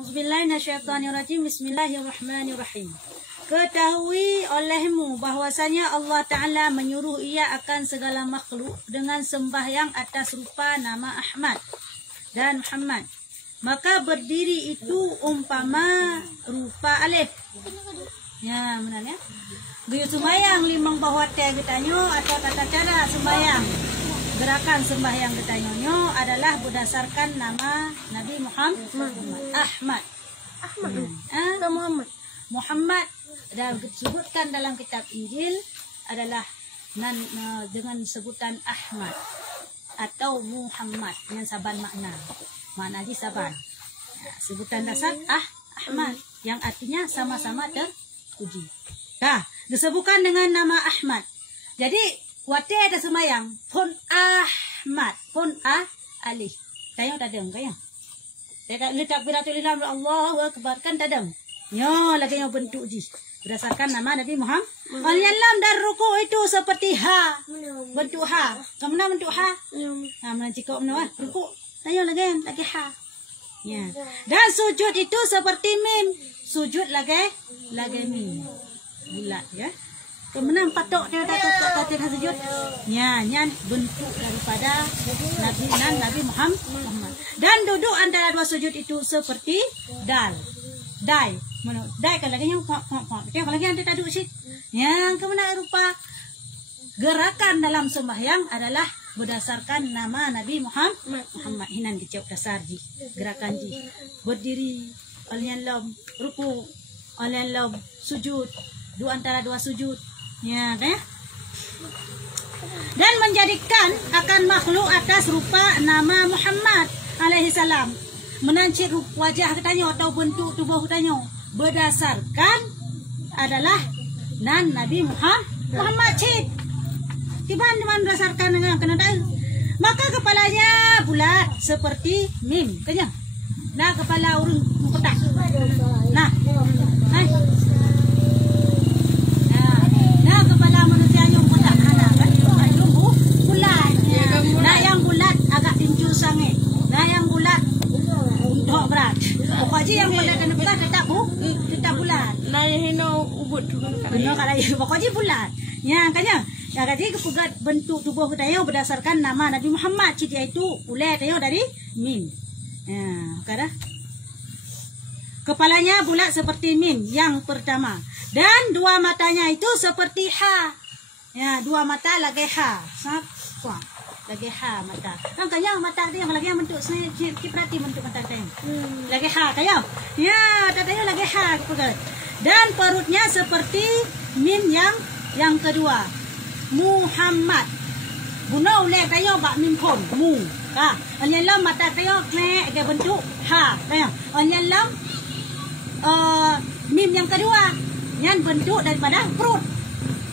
Auzubillahiminasyaitonirrajim. Bismillahirrahmanirrahim. Ketahui olehmu bahwasanya Allah Ta'ala menyuruh ia akan segala makhluk dengan sembahyang atas rupa nama Ahmad dan Muhammad. Maka berdiri itu umpama rupa alif. Ya, benar ya. Biu sembahyang limang bahwa teh getanyo atau tata cara sembahyang. Gerakan sembahyang getanyo adalah berdasarkan nama Nabi Muhammad. Ahmad. Muhammad dan disebutkan dalam kitab Injil adalah dengan sebutan Ahmad atau Muhammad dengan saban makna. Makna ji saban. Ya, sebutan dasar Ahmad yang artinya sama-sama terpuji. Nah, disebutkan dengan nama Ahmad. Jadi wate ada semayang pun Ahmad pun alih. Tayo tadang kayo. Tidak takbiratul ihram Allahu akbar kan tadang. Yo lagi yang bentuk ji berdasarkan nama Nabi Muhammad. Al-yalam dan ruku itu seperti ha. Bentuk ha. Kemana bentuk ha? Nah, mana cikok mana ruku. Tayo lagi ha. Ya. Dan sujud itu seperti mim. Sujud lagi mim. Bulat ya. Kemenang patok dia tak sujud. Ya, nyan bentuk daripada Nabi Muhammad. Dan duduk antara dua sujud itu seperti dai. Mana dai kan lagi yang dia lagi yang tak duduk sit. Yang kemenang rupa gerakan dalam sembahyang adalah berdasarkan nama Nabi Muhammad. Hinan dicap dasar ji. Gerakan ji. Berdiri, al-yalam, ruku, al-yalam, sujud. Antara dua sujud. Ya, kan? Dan menjadikan akan makhluk atas rupa nama Muhammad alaihi salam. Menancir wajah katanya atau bentuk tubuh katanya berdasarkan adalah Nabi Muhammad cip. Tiba berdasarkan dengan kena tahu. Maka kepalanya bulat seperti mim, katanya. Nah, kepala orang kotak. Nah, kepala manusia yang kotak anak kan bulat. Nah yang bulat agak tinju sangat. Nah yang bulat untuk berat. Pokoknya yang bulat dan berat tetap bulat. Nah yang hino ubud benar kalau pokoknya bulat. Ya kanya. Ya jadi kepugat bentuk tubuh kita berdasarkan nama Nabi Muhammad. Ciri itu ulet dari mim. Ya, kada. Kepalanya bulat seperti mim yang pertama. Dan dua matanya itu seperti ha. Ya, dua mata lagi ha. Lagi ha mata. Kaya mata dia yang lagi yang bentuk kiprati bentuk mata dia. Lagi ha kaya. Ya, tatanya lagi ha. Dan perutnya seperti mim yang kedua. Muhammad. Buno le kayo bak mim pon mu. Ka. Anyalam mata kayo ke bentuk ha. Kaya. Anyalam mim yang kedua. Yang bentuk daripada perut.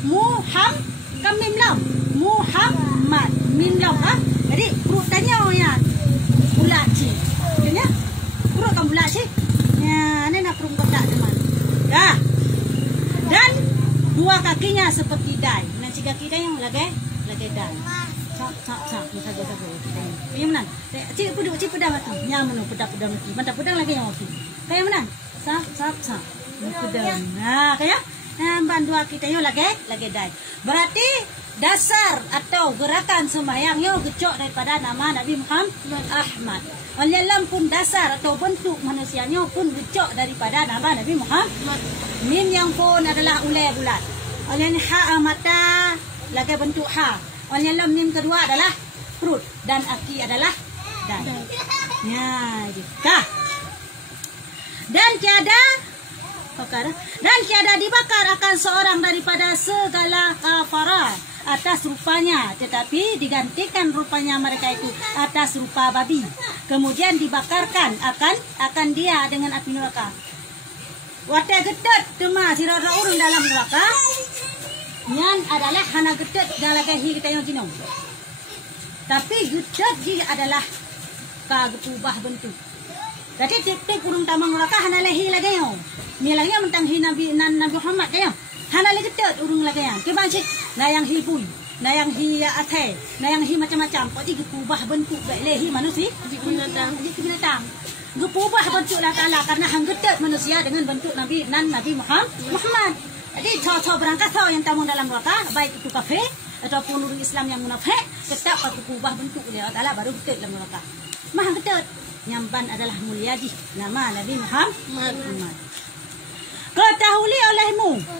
Mim lam. Muhammad. Mim lam. Jadi perut tanya ya. Bulat sih. Kayaknya perut kan bulat sih. Ya, ini nak perut kotak teman. Dah. Dan dua kakinya seperti dai. Nanti kaki dia yang lagi dai. Sak. Saja. Kayak mana? Cik pedang mati. Nyaman pedang mati. Mata pedang lagi yang mati. Kayak mana? Sak. Pedang. Nah, kayak dua kita yo lagi dai. Berarti dasar atau gerakan sembahyang yo gecok daripada nama Nabi Muhammad Ahmad. Al-yalam pun dasar atau bentuk manusianya pun gecok daripada nama Nabi Muhammad. Mim yang pun adalah ulai bulat. Al-yalam ha mata lagi bentuk ha. Al-yalam mim kedua adalah perut dan aki adalah dai. Ya, gitu. Dan tiada dibakar akan seorang daripada segala kafara atas rupanya, tetapi digantikan rupanya mereka itu atas rupa babi. Kemudian dibakarkan akan dia dengan api neraka. Wate gedet tema sirara urang dalam neraka. Nyan adalah hana gedet dalam gahi kita yang jinong. Tapi gedet ji adalah kagubah bentuk. Jadi titik urang tamang neraka hana lehi lagi yo. Ni lagi yang mentang Nabi Muhammad kayo. Hana lagi tet urung lagi yang. Ke bancik na yang hibui, na yang hi athe, na yang hi macam-macam. Pati kubah bentuk baik lehi manusia. Binatang. Gepubah bentuk Allah Ta'ala karena hang gedet manusia dengan bentuk Nabi Muhammad. Jadi cowok berangkat yang tamu dalam neraka, baik itu kafir ataupun orang Islam yang munafik, tetap aku ubah bentuk Allah Ta'ala baru gedet dalam neraka. Mah gedet. Nyamban adalah mulyadi nama Nabi Muhammad.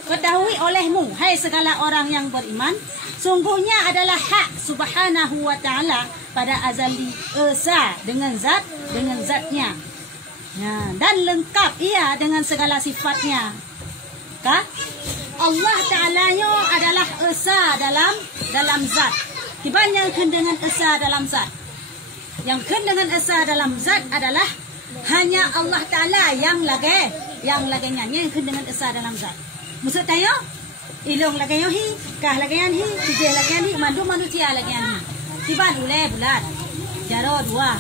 Ketahui olehmu, hai segala orang yang beriman, sungguhnya adalah hak Subhanahu wa Ta'ala pada azali esa dengan zatnya. Ya, dan lengkap ia dengan segala sifatnya. Kah? Allah Ta'ala-nya adalah esa dalam zat. Tibanya dengan esa dalam zat. Yang dengan esa dalam zat adalah hanya Allah Ta'ala yang laganya yang dengan esa dalam zat. Maksud tayo ilong lagayo hi, kah lagayan hi, tije lagayan hi, mandu manusia lagayan hi. Tiban ule bulat, jaro dua,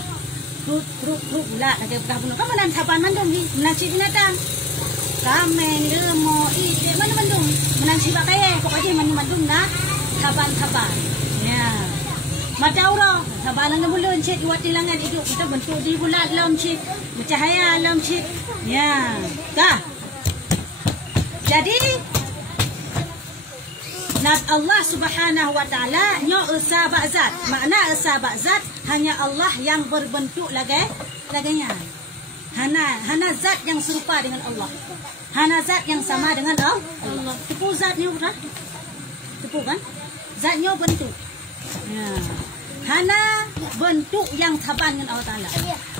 ruk bulat lagay bekah bunuh. Kamu nan saban mandum hi, menanci binatang. Kamen demo ide mana mandum, menanci bakaya, pokoknya mandum na saban. Ya. Mata uro, sabalang na mulun cik dua tilangan itu kita bentuk di bulat lam cik, bercahaya lam cik. Ya. Kah? Jadi Allah Subhanahu wa Ta'ala nyo esa ba'zat. Makna esa ba'zat hanya Allah yang berbentuk laganya. Hana zat yang serupa dengan Allah. Hana zat yang sama dengan Allah. Tepu zatnya bukan? Tepu kan? Zatnya bentuk. Ya. Hana bentuk yang taban dengan Allah Ta'ala.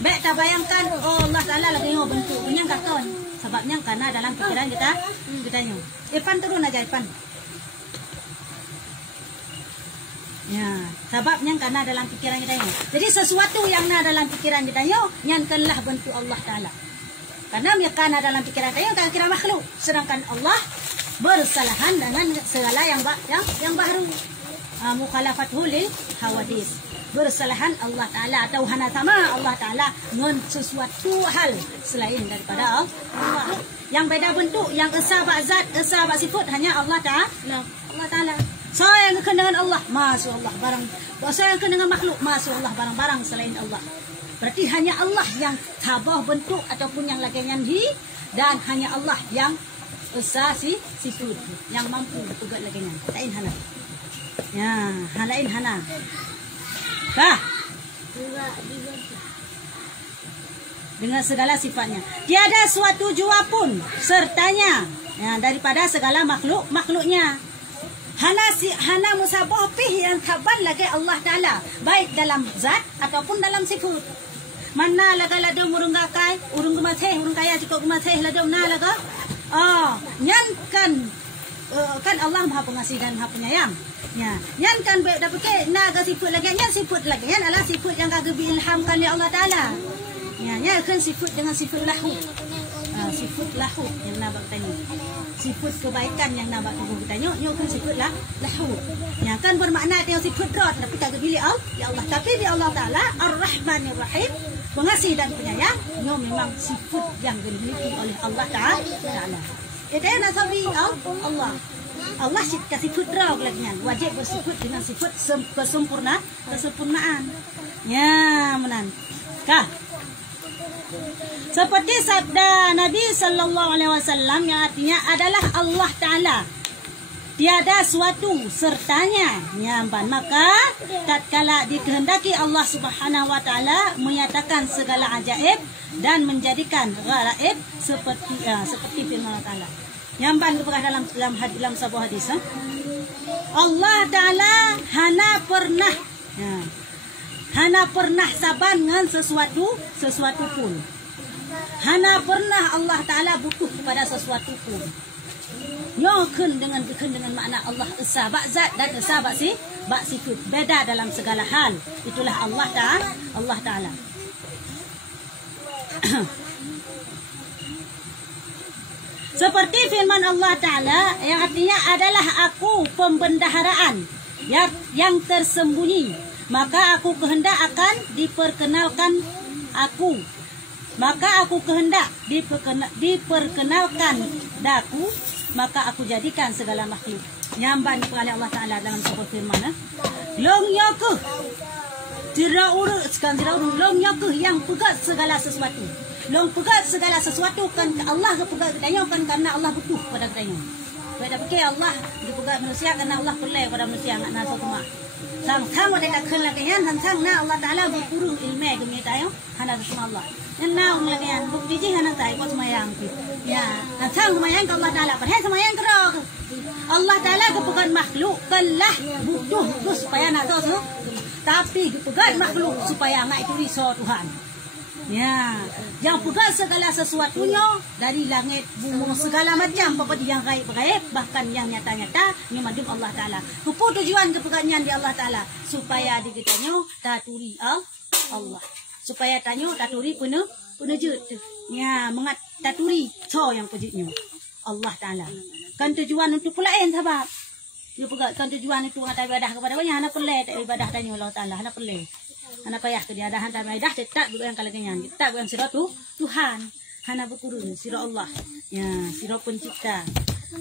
Baik tak bayangkan Allah Ta'ala laganya bentuk. Ini yang katon. Sebabnya karena dalam pikiran kita nyo. Irfan turun aja Irfan. Ya, sebabnya karena dalam pikiran kita ini. Jadi sesuatu yang ada dalam pikiran kita nyankanlah bentuk Allah Ta'ala. Karena mereka ada dalam pikiran kita kan kira makhluk. Sedangkan Allah bersalahan dengan segala yang baru. Mukhalafatul lil hawadis. Bersalahan Allah Ta'ala atau hana sama Allah Ta'ala dengan sesuatu hal selain daripada Allah. Yang beda bentuk, yang esa ba'zat, esa ba'sifat hanya Allah Ta'ala. Saya yang kenal dengan Allah, masya Allah barang. Saya yang kenal dengan makhluk, masya Allah barang-barang selain Allah. Berarti hanya Allah yang tabah bentuk ataupun yang laganya hi, dan hanya Allah yang esa sifat yang mampu bertugas laganya. Lain hana. Ya, lain hana. Bah. Dengan segala sifatnya. Tiada suatu jua pun sertanya daripada segala makhluknya. Hana musabah pih yang taban lagi Allah Ta'ala. Baik dalam zat ataupun dalam sifat. Mana laga ladong urung gakai, urung gemaseh, urung kaya cukup gemaseh ladong na laga. Nyan kan Allah Maha Pengasih dan Maha Penyayang. Ya, nyan kan dapat ke naga sifat lagi, nyan sifat lagi. Nyan adalah sifat yang kagak diilhamkan oleh Allah Ta'ala. Ya, nyan kan sifat dengan sifat lahu. Sifat lahu yang nak bertanya. Sifat kebaikan yang nak bertanya, nyo kan sifat lahu. Yang kan bermakna dia sifat rot tapi tak pilih Allah. Tapi di Allah Ta'ala Ar-Rahmanir Rahim, Pengasih dan Penyayang, nyo memang sifat yang dimiliki oleh Allah Ta'ala. Itu yang nasabi Allah. Allah kasih sifat lagi kan. Wajib bersifat dengan sifat kesempurnaan. Ya, menan. Kah? Seperti sabda Nabi Sallallahu Alaihi Wasallam yang artinya adalah Allah Ta'ala. Tiada suatu sertanya nyamban. Maka tatkala dikehendaki Allah Subhanahu Wa Ta'ala menyatakan segala ajaib dan menjadikan ghaib seperti firman Allah Ta'ala. Nyamban kepada dalam sebuah hadis. Allah Ta'ala hana pernah saban dengan sesuatu pun. Hana pernah Allah Ta'ala butuh kepada sesuatu pun. Nyoken dengan makna Allah esa ba'zat dan esa ba'sifat. Beda dalam segala hal. Itulah Allah Ta'ala. Seperti firman Allah Ta'ala yang artinya adalah aku pembendaharaan yang tersembunyi. Maka aku kehendak akan diperkenalkan aku. Maka aku kehendak diperkenalkan daku. Maka aku jadikan segala makhluk. Nyamban oleh Allah Ta'ala dalam sebuah firman. Long yoku Tidak urut sekarang tidak urut. Longnya ke yang pegat segala sesuatu. Long pegat segala sesuatu kan Allah ke pegat katanya kan karena Allah butuh pada katanya. Pada fikir Allah dipegat manusia karena Allah perlu pada manusia nak nasa cuma. Sang mereka kelakayan sang na Allah Taala berpuru ilmu kami tayo hana sama Allah. Yang na kelakayan bukti je hana tayo kau semayang. Ya, sang semayang Allah Taala perhati semayang kerok. Allah Taala kepegat makhluk telah butuh supaya nak tahu. Tapi pegat makhluk supaya nak itu risau Tuhan. Ya, yang pegat segala sesuatunya dari langit, bumi, segala macam apa yang gaib-gaib, bahkan yang nyata-nyata ni madum Allah Taala. Apa tujuan kepegatnya di Allah Taala? Supaya dikitanya taturi Allah. Supaya tanya taturi penujut. Ya, mengat taturi so yang pujudnya Allah Taala. Kan tujuan untuk pulain sahabat. Dia pegatkan tujuan itu ada ibadah kepada banyak anak pelai tak ibadah tanya Allah Taala anak pelai anak payah ke dia ada hantar ibadah tetap bukan kalanya tetap bukan sirah tu Tuhan hana berkurun sirah Allah ya sirah pencipta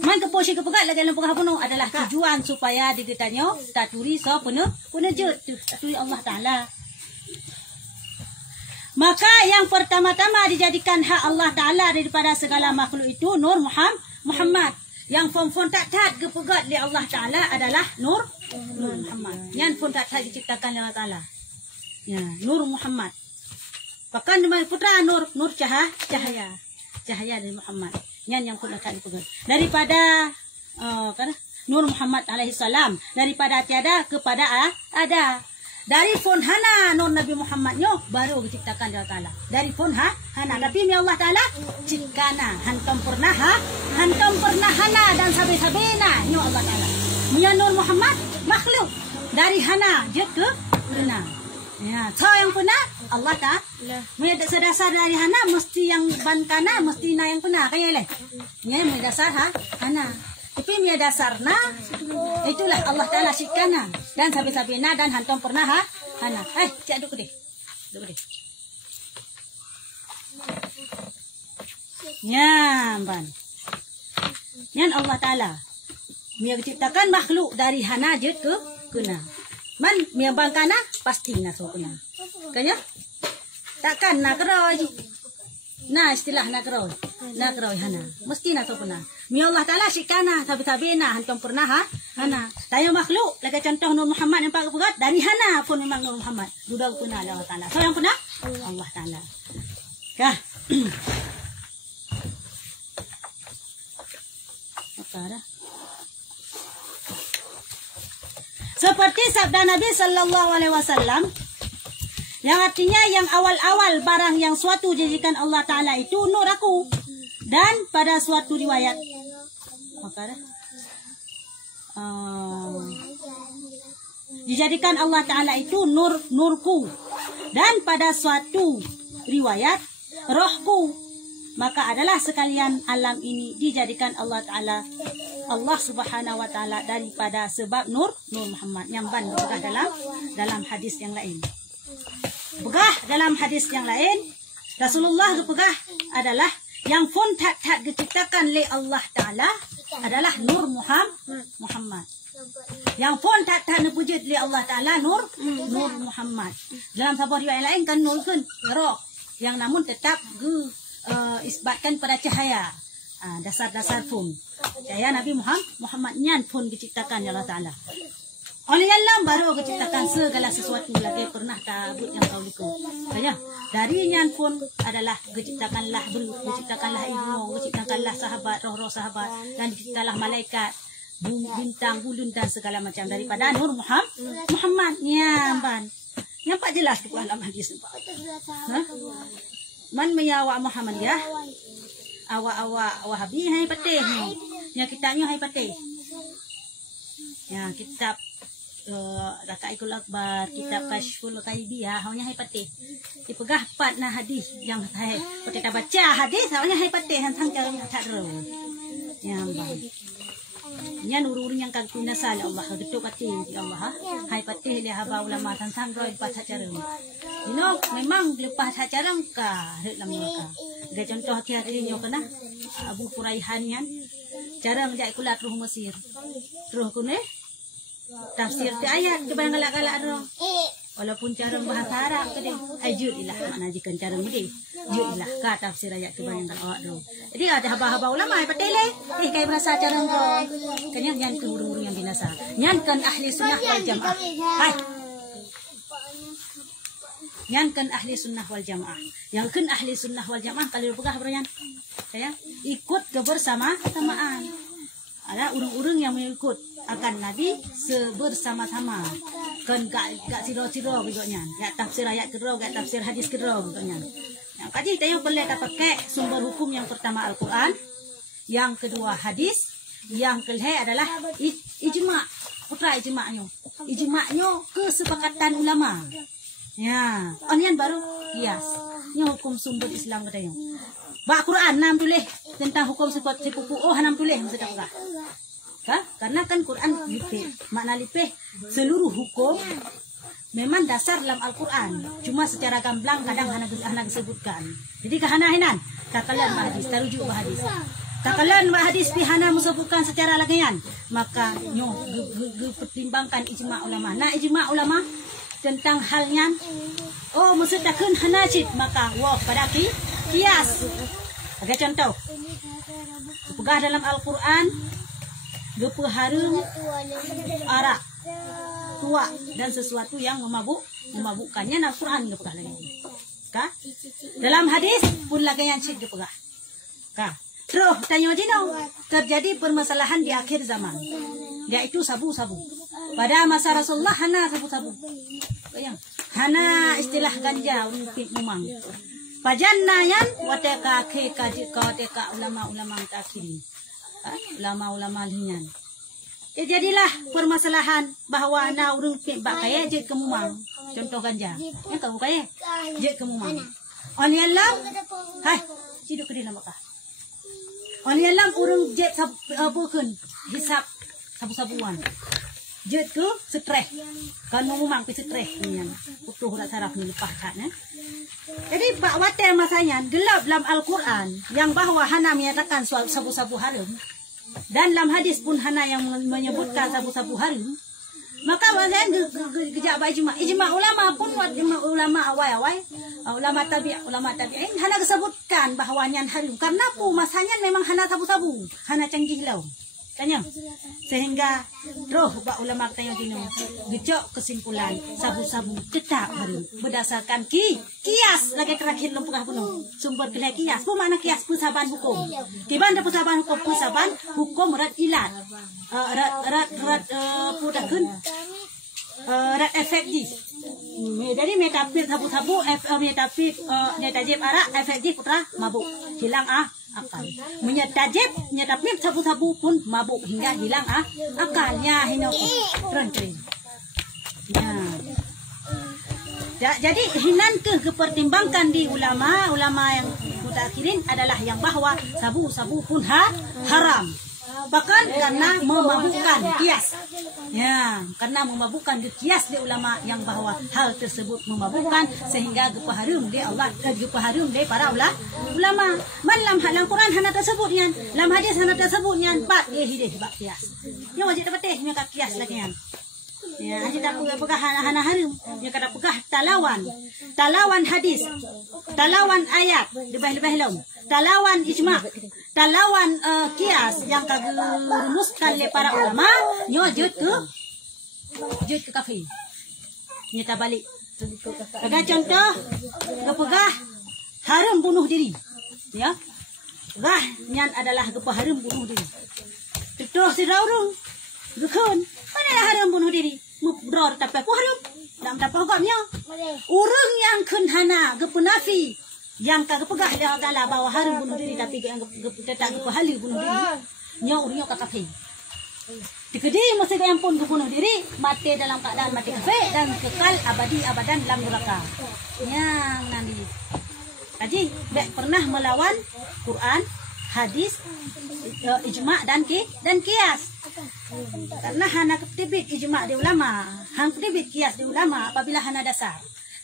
man keposi kepegat lagi dalam pegah penuh adalah tujuan supaya dikitanya taturi so penujut taturi Allah Taala. Maka yang pertama-tama dijadikan hak Allah Taala daripada segala makhluk itu Nur Muhammad. Yang fon tak kepegat oleh Allah Taala adalah Nur Muhammad. Yang fon tak diciptakan oleh Allah Taala. Ya, Nur Muhammad. Bahkan dengan putra Nur cahaya dari Muhammad. Yang fon tak dipegat. Daripada Nur Muhammad alaihi salam, daripada tiada kepada ada. Dari fon hana Nur Nabi Muhammadnya baru diciptakan oleh Allah Taala. Dari fon hana tapi mi Allah Taala cikana hantam pernah hana dan sabe-sabena nyo Allah Taala. Mia Nur Muhammad makhluk dari hana je ke pernah. Ya, so yang pernah Allah Taala. Mia dasar dari hana mesti yang bankana mesti na yang pernah kaya leh. Nya mia dasar hana. Tapi mia dasarna itulah Allah Taala cikana dan sabe-sabena dan hantam pernah hana. Cak duduk deh. Duduk deh. Ya, ban. Yang Allah Taala Mia ciptakan makhluk dari hana je ke kena. Man mia bangkana pasti na so kena. Kanya? Takkan nak roy. Nah istilah nak roy. Nak roy hana. Mesti na so kena. Mia Allah Taala sikana sabi-sabi na hantam pernah hana. Tayo makhluk lagi contoh Nur Muhammad yang pakai pegat dari hana pun memang Nur Muhammad. Duduk pernah Allah Taala. So yang pernah Allah Taala. Ya. Seperti sabda Nabi Sallallahu Alaihi Wasallam yang artinya yang awal-awal barang yang suatu jadikan Allah Taala itu nur aku, dan pada suatu riwayat dijadikan Allah Taala itu nurku, dan pada suatu riwayat rohku. Maka adalah sekalian alam ini dijadikan Allah Taala, Allah Subhanahu Wa Taala daripada sebab Nur Muhammad. Yang ban begah dalam hadis yang lain. Begah dalam hadis yang lain Rasulullah begah adalah yang pun tak diciptakan oleh Allah Taala adalah Nur Muhammad. Yang pun tak wujud oleh Allah Taala Nur Muhammad. Dalam sebuah riwayat lain kan nur kan roh yang namun tetap isbatkan pada cahaya. Dasar-dasar pun cahaya Nabi Muhammad nyan pun diciptakan oleh Allah Taala. Oleh Allah baru diciptakan segala sesuatu lagi pernah tabut yang kau liku. Kaya dari nyan pun adalah diciptakanlah ilmu, diciptakanlah sahabat, roh-roh sahabat, dan diciptakanlah malaikat, bintang, bulan dan segala macam daripada Nur Muhammad nyamban. Yang pak jelas tu alam hadis nampak. Man meyawa Muhammad ya. Awak Wahabi hai patih ni. Yang kitanya hai patih. Ya kitab Rakaikul Akbar, kitab Kashful Ghaibi haunya hai patih. Dipegah pat na hadis yang hai kita baca hadis haunya hai patih hang cara tak ro. Ya bang. Nya nurur yang kag tunasal Allah betul patih ya Allah. Hai patih li haba ulama tentang roi pat cara. Memang lepas acara ka dalam mereka. Ada contoh hari ini kena Abu Furaihan yan. Cara menjadi kulat ruh Mesir. Ruh kune tafsir ti ayat kebayang galak-galak ro. Walaupun cara bahasa Arab ke dia. Ju'ilah makna jika cara mudi. Ju'ilah ka tafsir ayat kebanyakan awak dulu. Jadi ada haba-haba ulama patele. Kayak berasa cara engkau. Kanya nyan ke urung-urung yang binasa. Nyan kan ahli sunnah wal jamaah. Hai. Nyan kan ahli sunnah wal jamaah. Yang kan ahli sunnah wal jamaah kalau pegah bernyan. Saya ikut kebersama-samaan. Ada urung-urung yang mengikut akan Nabi sebersama-sama. Kan gak siro-siro begitunya. Gak tafsir ayat kedua, gak tafsir hadis kedua begitunya. Yang kaji kita boleh dapat pakai sumber hukum yang pertama Al-Quran, yang kedua hadis, yang kedua adalah ijma'. Putra ijma'nya. Ijma'nya kesepakatan ulama. Ya, onian baru kias. Ini hukum sumber Islam katanya. Ba Quran 6 tulis tentang hukum sifat sipupu. Oh 6 tulis mesti tak enggak. Karena kan Quran lipih, makna lipih seluruh hukum memang dasar dalam Al-Quran. Cuma secara gamblang kadang hana disebutkan. Jadi kehanahinan takalan hadis, tarujuk hadis. Takalan hadis pihana disebutkan secara lagian. Maka nyo pertimbangkan ijma' ulama. Nah ijma' ulama tentang halnya oh mesti takun hanajid maka wah pada kias. Ada contoh. Pegah dalam Al-Quran gepeharum arak tua dan sesuatu yang memabukkannya Al-Quran gepegah lagi. Dalam hadis pun lagi yang cik gepegah. Terus tanya dino terjadi permasalahan di akhir zaman. Yaitu sabu-sabu. Pada masa Rasulullah hana sabu-sabu. Hana istilah ganja untuk memang. Pajanna yan wateka ke wateka ulama-ulama takirin. Ulama-ulama linyan. Jadilah permasalahan bahwa na urung bak kaya je kemumang. Contoh ganja. Yang kau kaya je kemumang. On yalam hai hidup ke dalam Mekah. On yalam urung je sabukeun hisap sabu-sabuan. Je ke stres. Kan mumang pi stres nian. Putuh dak saraf ni lepah kan. Jadi Pak Wate masanya gelap dalam Al-Quran yang bahwa hana menyatakan sabu-sabu haram. Dan dalam hadis pun hana yang menyebutkan sabu-sabu haram. Maka wazan gejak ijma' ulama pun ulama awal-awal ulama tabi'in hana disebutkan bahawa nyan haram karena pu masanya memang hana sabu-sabu, hana canggih lau. Tanya. Sehingga roh bak ulama tanya dino gejak kesimpulan sabu-sabu tetap haram berdasarkan kias lagi terakhir lempah penuh sumber kelai kias. Apa makna kias? Pusaban hukum. Kiban ada pusaban hukum, pusaban hukum rat ilat. Rat pudakeun rat efektif. Jadi metafik sabu-sabu metafik netajib arak efektif putra mabuk hilang akal. Menyetajib nyetapip sabu-sabu pun mabuk hingga hilang akalnya hino keren. Ya. Jadi hinan kepertimbangkan di ulama yang mutakhirin adalah yang bahwa sabu-sabu pun haram. Bahkan karena memabukkan kias. Ya, karena memabukkan kias di ulama yang bahwa hal tersebut memabukkan sehingga gepaharum di Allah, gepaharum di para ulama. Malam dalam Quran hana tersebutnya, dalam hadis hana tersebutnya, pak hidih bak kias. Nya wajib dapat teh mereka kias lagi kan. Ya, hanya tak pegah hana harum, nya kada pegah talawan hadis, talawan ayat, lebih-lebih lom. Talawan ijma', talawan kias yang rumuskan oleh para ulama, nyo jut ke kafir. Nyata balik. Pegah contoh, pegah haram bunuh diri. Ya. Pegah nyan adalah haram bunuh diri. Terus siraurung rukun, mana haram bunuh diri? Mubror tapi aku haram. Dalam tapi hukumnya. Urang yang kunhana gepenafi yang kagak pegah dia gala bawa haram bunuh diri tapi yang tetap kehali bunuh diri nyo kakafir. Dikedi mesti yang pun bunuh diri mati dalam keadaan mati kafir dan kekal abadan dalam neraka. Yang nanti kaji pernah melawan Quran, hadis, ijma' dan kias. Karena hana ketibit ijma' di ulama, hang ketibit kias di ulama apabila hana dasar.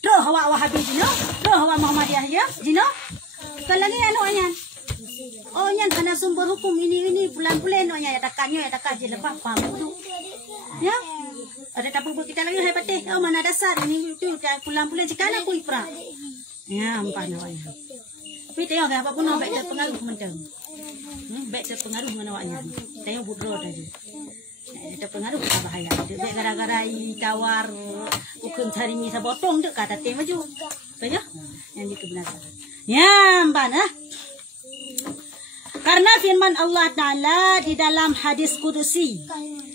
Roh hawa Wahabi jino, roh hawa Muhammadiyah ya jino. Kalagi ano anyan. Oh nyan kana sumber hukum ini bulan-bulan no nya ya takkannya ya takkan je lepak pamu tu. Ya. Ada tapung kita lagi hai patih. Oh mana dasar ini tu pulang-pulang cikana ku ipra. Ya ampah nawanya. Tapi tengok apa pun baik dah pengaruh mentang. Baik dah pengaruh menawanya. Tengok budro tadi. Ada pengaruh ke bahaya. Baik gara-gara tawar ukun cari mi sabotong dek kata teh maju. Tanya? Yang itu benar. Ya ampah nah. Karena firman Allah Ta'ala di dalam hadis kudusi.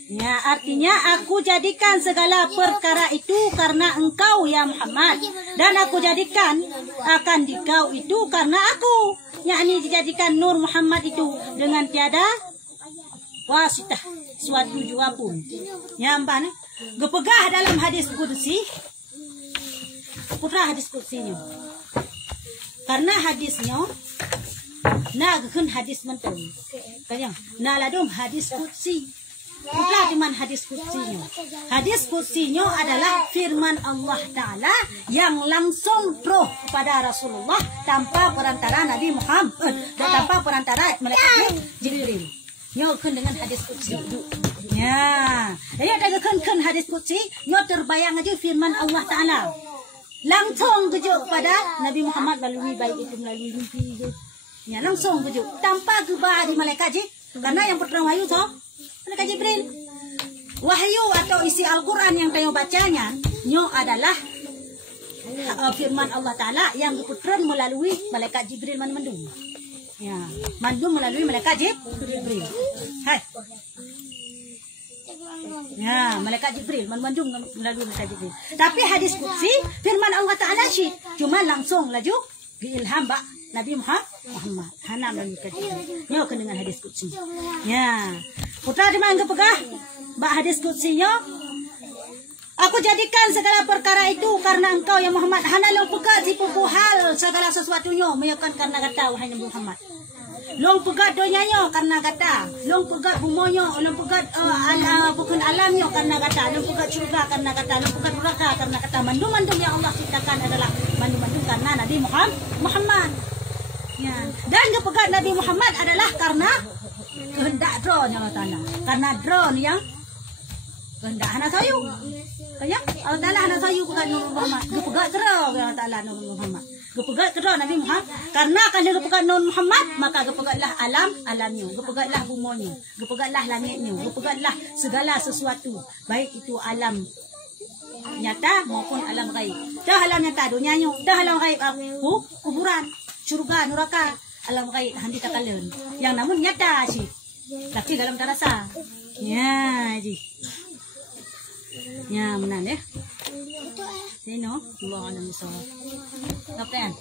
Ya, artinya aku jadikan segala perkara itu karena engkau ya Muhammad. Dan aku jadikan akan dikau itu karena aku. Yakni dijadikan Nur Muhammad itu dengan tiada wasitah suatu jua pun. Ya ampah nih. Gepegah dalam hadis kudusi. Putra hadis kudusinya. Karena hadisnya nah kan hadis mentul kayang nah ladum hadis qudsi putra cuman hadis qudsinya. Hadis qudsinya adalah firman Allah Ta'ala yang langsung roh kepada Rasulullah tanpa perantara Nabi Muhammad dan tanpa perantara malaikat Jibril. Nyo kan dengan hadis qudsi ya jadi ada kan hadis qudsi nyo terbayang aja firman Allah Ta'ala langsung kejuk kepada Nabi Muhammad melalui baik itu melalui mimpi. Ya langsung begitu tanpa gebah di malaikat karena yang pertama wahyu toh malaikat Jibril wahyu atau isi Al-Quran yang tayo bacanya nyo adalah firman Allah Ta'ala yang diputeran melalui malaikat Jibril mandum ya mandum melalui malaikat Jibril hai ya malaikat Jibril mandum melalui malaikat Jibril tapi hadis qudsi firman Allah Ta'ala sih cuma langsung laju diilham Nabi Muhammad hana melalui nyo dengan hadis qudsi ya putra di mana pegah bak hadis qudsinya aku jadikan segala perkara itu karena engkau ya Muhammad hana lo pegah si pupu hal segala sesuatunya meyakan karena kata wahai Nabi Muhammad long pegat donyanya karena kata long pegat bumonya long pegat bukan alamnya karena kata long pegat syurga karena kata long pegat neraka karena kata mandum-mandum yang Allah ciptakan adalah mandum-mandum karena Nabi Muhammad ya. Dan kepegat Nabi Muhammad adalah karena kehendak drone yang Allah Ta'ala. Karena drone yang kehendak anak sayu. Kaya Allah Ta'ala anak sayu pegat Nabi Muhammad. Kepegat drone yang Allah Ta'ala Nabi Muhammad. Kepegat drone Nabi Muhammad. Karena kalau kepegat Nabi Muhammad maka kepegatlah alamnya. Kepegatlah bumonya. Kepegatlah langitnya. Kepegatlah segala sesuatu. Baik itu alam nyata maupun alam gaib. Dah alam nyata dunianya. Dah alam gaib kuburan. Surga, neraka, alam gaib handi takalen. Yang namun nyata sih. Tapi dalam terasa. Ya, ji. Ya, menan ya. Sino, Allah alam so. Kapan?